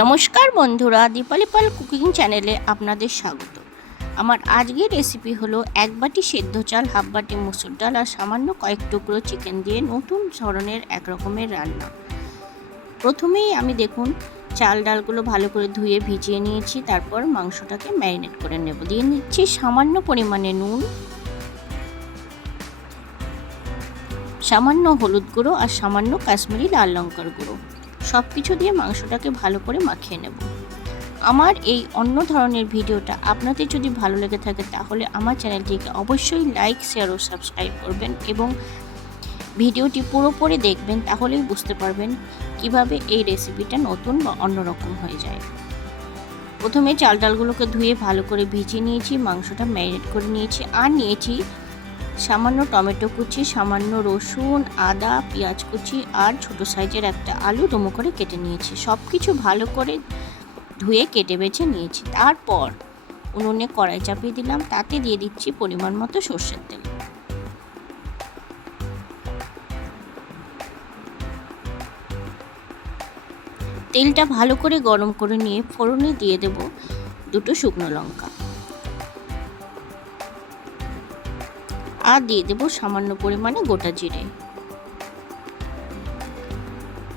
নমস্কার বন্ধুরা, দীপালি পাল কুকিং চ্যানেলে আপনাদের স্বাগত। আমার আজকের রেসিপি হলো এক বাটি সেদ্ধ চাল, হাফ বাটি মুসুর ডাল আর সামান্য কয়েক টুকরো চিকেন দিয়ে নতুন ধরনের এক রকমের রান্না। প্রথমেই আমি দেখুন, চাল ডালগুলো ভালো করে ধুয়ে ভিজিয়ে নিয়েছি, তারপর মাংসটাকে ম্যারিনেট করে নেব। দিয়ে নিচ্ছি সামান্য পরিমাণে নুন, সামান্য হলুদ গুঁড়ো আর সামান্য কাশ্মীরি লাল লঙ্কার গুঁড়ো। সব কিছু দিয়ে মাংসটাকে ভালো করে মাখিয়ে নেব। আমার এই অন্য ধরনের ভিডিওটা আপনাদের যদি ভালো লেগে থাকে তাহলে আমার চ্যানেলটিকে অবশ্যই লাইক, শেয়ার ও সাবস্ক্রাইব করবেন এবং ভিডিওটি পুরোপুরি দেখবেন তাহলেই বুঝতে পারবেন কীভাবে এই রেসিপিটা নতুন বা অন্যরকম হয়ে যায়। প্রথমে চাল ডালগুলোকে ধুয়ে ভালো করে ভিজিয়ে নিয়েছি, মাংসটা ম্যারিনেট করে নিয়েছি আর নিয়েছি সামান্য টমেটো কুচি, সামান্য রসুন, আদা, পেঁয়াজ কুচি আর ছোট সাইজের একটা আলু ডুমো করে কেটে নিয়েছি। সব কিছু ভালো করে ধুয়ে কেটে বেছে নিয়েছি। তারপর উনুনে কড়াই চাপিয়ে দিলাম। তাতে দিয়ে দিচ্ছি পরিমাণ মতো সর্ষের তেল। তেলটা ভালো করে গরম করে নিয়ে ফোড়নে দিয়ে দেব দুটো শুকনো লঙ্কা। আর দিয়ে দেবো সামান্য পরিমাণে গোটা জিরে।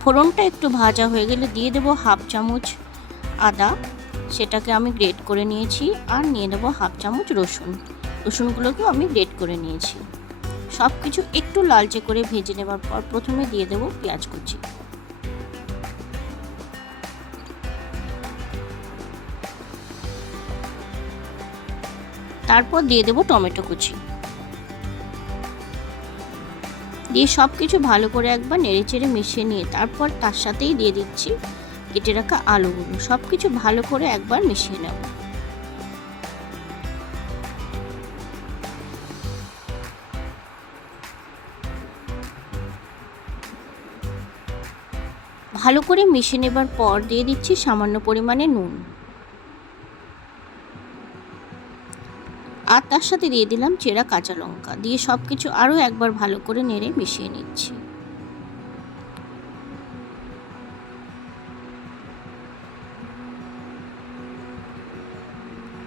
ফোড়নটা একটু ভাজা হয়ে গেলে দিয়ে দেবো হাফ চামচ আদা। সেটাকে আমি গ্রেট করে নিয়েছি আর নিয়ে দেবো হাফ চামচ রসুন। রসুনগুলোকেও আমি গ্রেট করে নিয়েছি। সব কিছু একটু লালচে করে ভেজে নেবার পর প্রথমে দিয়ে দেবো পেঁয়াজ কুচি। তারপর দিয়ে দেবো টমেটো কুচি। দিয়ে সব কিছু ভালো করে একবার নেড়ে চেড়ে মিশিয়ে নিয়ে তারপর তার সাথেই দিয়ে দিচ্ছি কেটে রাখা আলুগুলো। সব কিছু ভালো করে একবার মিশিয়ে নেব। ভালো করে মিশিয়ে নেবার পর দিয়ে দিচ্ছি সামান্য পরিমাণে নুন। আর তার সাথে দিয়ে দিলাম চেরা কাঁচা লঙ্কা। দিয়ে সব কিছু আরও একবার ভালো করে নেড়ে মিশিয়ে নিচ্ছি।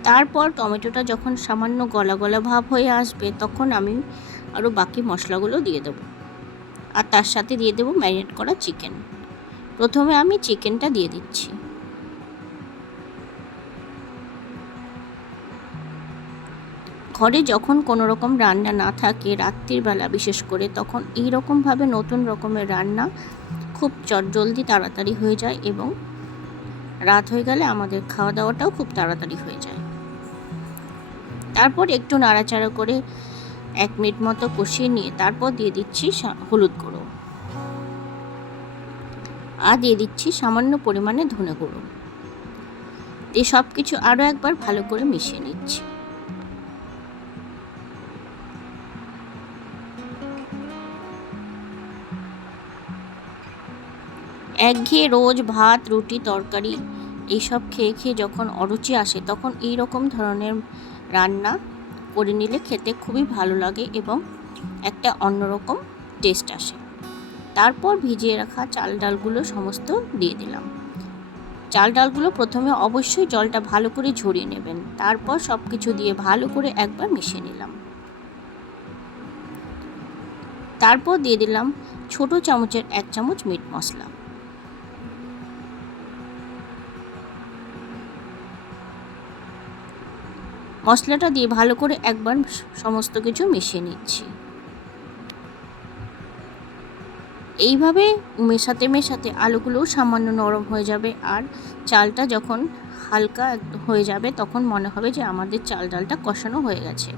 তারপর টমেটোটা যখন সামান্য গলা গলা ভাব হয়ে আসবে, তখন আমি আরও বাকি মশলাগুলো দিয়ে দেবো। আর তার সাথে দিয়ে দেবো ম্যারিনেট করা চিকেন। প্রথমে আমি চিকেনটা দিয়ে দিচ্ছি। ঘরে যখন কোনো রকম রান্না না থাকে, রাত্রির বেলা বিশেষ করে, তখন এই রকমভাবে নতুন রকমের রান্না খুব জলদি তাড়াতাড়ি হয়ে যায় এবং রাত হয়ে গেলে আমাদের খাওয়া দাওয়াটাও খুব তাড়াতাড়ি হয়ে যায়। তারপর একটু নাড়াচাড়া করে এক মিনিট মতো কষিয়ে নিয়ে তারপর দিয়ে দিচ্ছি হলুদ গুঁড়ো। আর দিয়ে দিচ্ছি সামান্য পরিমাণে ধনে গুঁড়ো। দিয়ে সব কিছু আরও একবার ভালো করে মিশিয়ে নিচ্ছি। একঘেয়ে রোজ ভাত, রুটি, তরকারি এইসব খেয়ে খেয়ে যখন অরুচি আসে, তখন এই রকম ধরনের রান্না করে নিলে খেতে খুবই ভালো লাগে এবং একটা অন্যরকম টেস্ট আসে। তারপর ভিজিয়ে রাখা চাল ডালগুলো সমস্ত দিয়ে দিলাম। চাল ডালগুলো প্রথমে অবশ্যই জলটা ভালো করে ঝরিয়ে নেবেন। তারপর সব কিছু দিয়ে ভালো করে একবার মিশিয়ে নিলাম। তারপর দিয়ে দিলাম ছোট চামচের এক চামচ মিট মশলা। মশলাটা দিয়ে ভালো করে একবার সমস্ত কিছু মিশিয়ে নিচ্ছি। এইভাবে মেশাতে মেশাতে আলুগুলোও সামান্য নরম হয়ে যাবে আর চালটা যখন হালকা হয়ে যাবে তখন মনে হবে যে আমাদের চাল ডালটা কষানো হয়ে গেছে।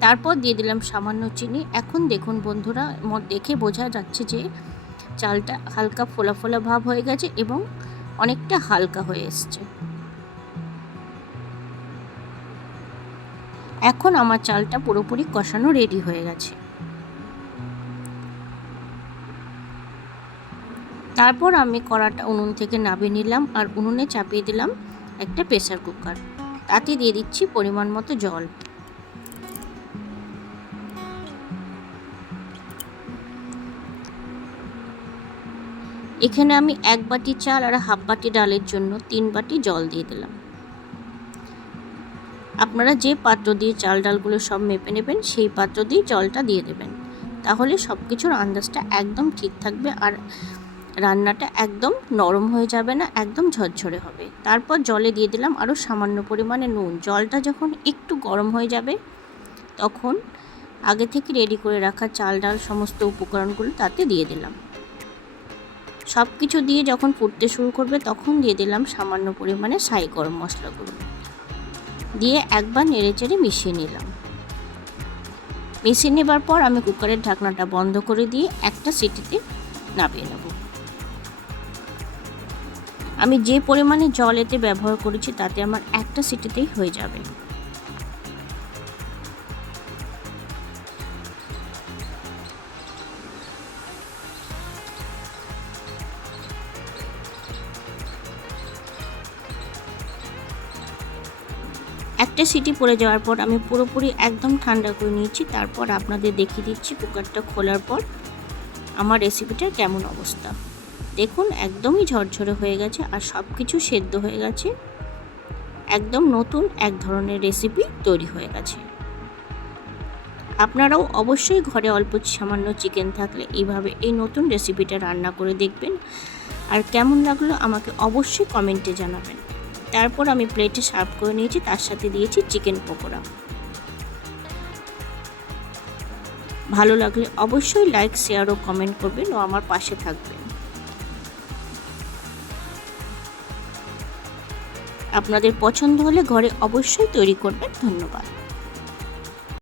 তারপর দিয়ে দিলাম সামান্য চিনি। এখন দেখুন বন্ধুরা দেখে বোঝা যাচ্ছে যে চালটা হালকা ফোলা ফোলা ভাব হয়ে গেছে এবং অনেকটা হালকা হয়ে এসছে। এখন আমার চালটা পুরোপুরি কষানো রেডি হয়ে গেছে। তারপর আমি কড়াটা উনুন থেকে নামিয়ে নিলাম আর উনুনে চাপিয়ে দিলাম একটা প্রেসার কুকার তাতে দিয়ে দিচ্ছি পরিমাণ মতো জল। এখানে আমি এক বাটি চাল আর হাফ বাটি ডালের জন্য তিন বাটি জল দিয়ে দিলাম। আপনারা যে পাত্র দিয়ে চাল ডালগুলো সব মেপে নেবেন, সেই পাত্র দিয়ে জলটা দিয়ে দেবেন। তাহলে সব কিছুর আন্দাজটা একদম ঠিক থাকবে আর রান্নাটা একদম নরম হয়ে যাবে না, একদম ঝরঝরে হবে। তারপর জলে দিয়ে দিলাম আরও সামান্য পরিমাণে নুন। জলটা যখন একটু গরম হয়ে যাবে, তখন আগে থেকে রেডি করে রাখা চাল ডাল সমস্ত উপকরণগুলো তাতে দিয়ে দিলাম। সব কিছু দিয়ে যখন ফুটতে শুরু করবে, তখন দিয়ে দিলাম সামান্য পরিমাণে সাই গরম মশলাগুলো। দিয়ে একবার নেড়েচেড়ে মিশিয়ে নিলাম। মিশিয়ে নেবার পর আমি কুকারের ঢাকনাটা বন্ধ করে দিয়ে একটা সিটিতে নামিয়ে নেব। আমি যে পরিমাণে জল এতে ব্যবহার করেছি তাতে আমার একটা সিটিতেই হয়ে যাবে। একটা সিটি পড়ে যাওয়ার পর আমি পুরোপুরি একদম ঠান্ডা করে নিয়েছি। তারপর আপনাদের দেখিয়ে দিচ্ছি কুকারটা খোলার পর আমার রেসিপিটার কেমন অবস্থা। দেখুন, একদমই ঝরঝরে হয়ে গেছে আর সব কিছু সেদ্ধ হয়ে গেছে। একদম নতুন এক ধরনের রেসিপি তৈরি হয়ে গেছে। আপনারাও অবশ্যই ঘরে অল্প সামান্য চিকেন থাকলে এইভাবে এই নতুন রেসিপিটা রান্না করে দেখবেন। আর কেমন লাগল আমাকে অবশ্যই কমেন্টে জানাবেন। তারপর আমি প্লেটে সার্ভ করে নিয়েছি, তার সাথে দিয়েছি চিকেন পকোড়া। ভালো লাগলে অবশ্যই লাইক, শেয়ার ও কমেন্ট করবেন ও আমার পাশে থাকবেন। আপনাদের পছন্দ হলে ঘরে অবশ্যই তৈরি করবেন, ধন্যবাদ।